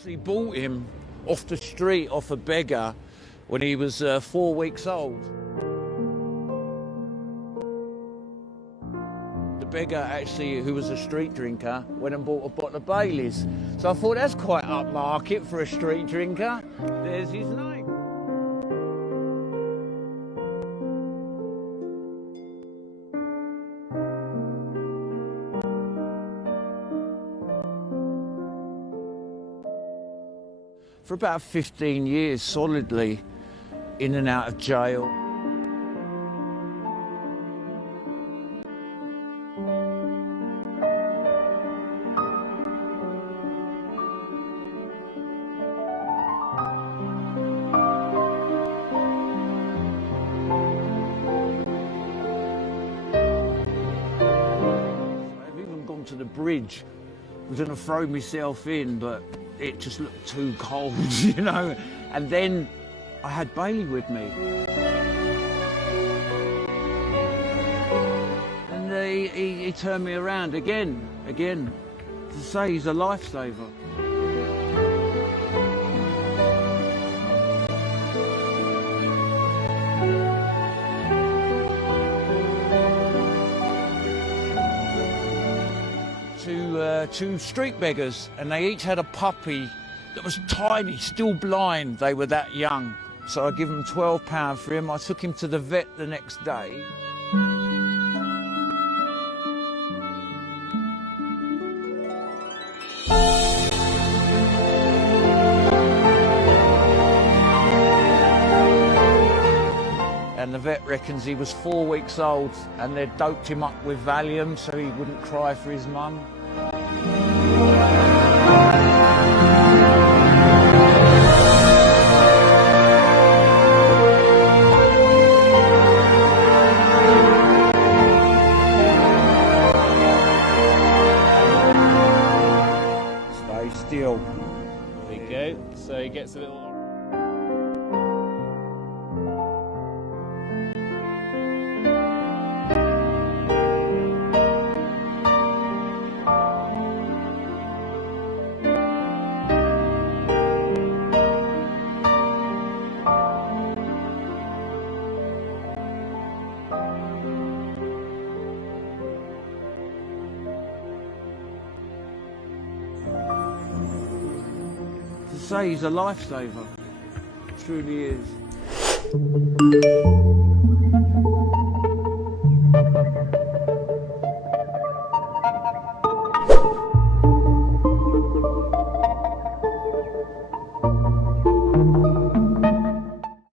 actually bought him off the street, off a beggar, when he was 4 weeks old. The beggar actually, who was a street drinker, went and bought a bottle of Baileys. So I thought that's quite upmarket for a street drinker. There's his name. For about 15 years, solidly, in and out of jail. I've even gone to the bridge. I was going to throw myself in, but it just looked too cold, you know. And then I had Bailey with me. And he turned me around again, to say he's a lifesaver. Two street beggars, and they each had a puppy that was tiny, still blind. They were that young. So I give them £12 for him. I took him to the vet the next day. And the vet reckons he was 4 weeks old, and they'd doped him up with Valium so he wouldn't cry for his mum. Stay still. There you go. So he gets a little... To say he's a lifesaver, truly is.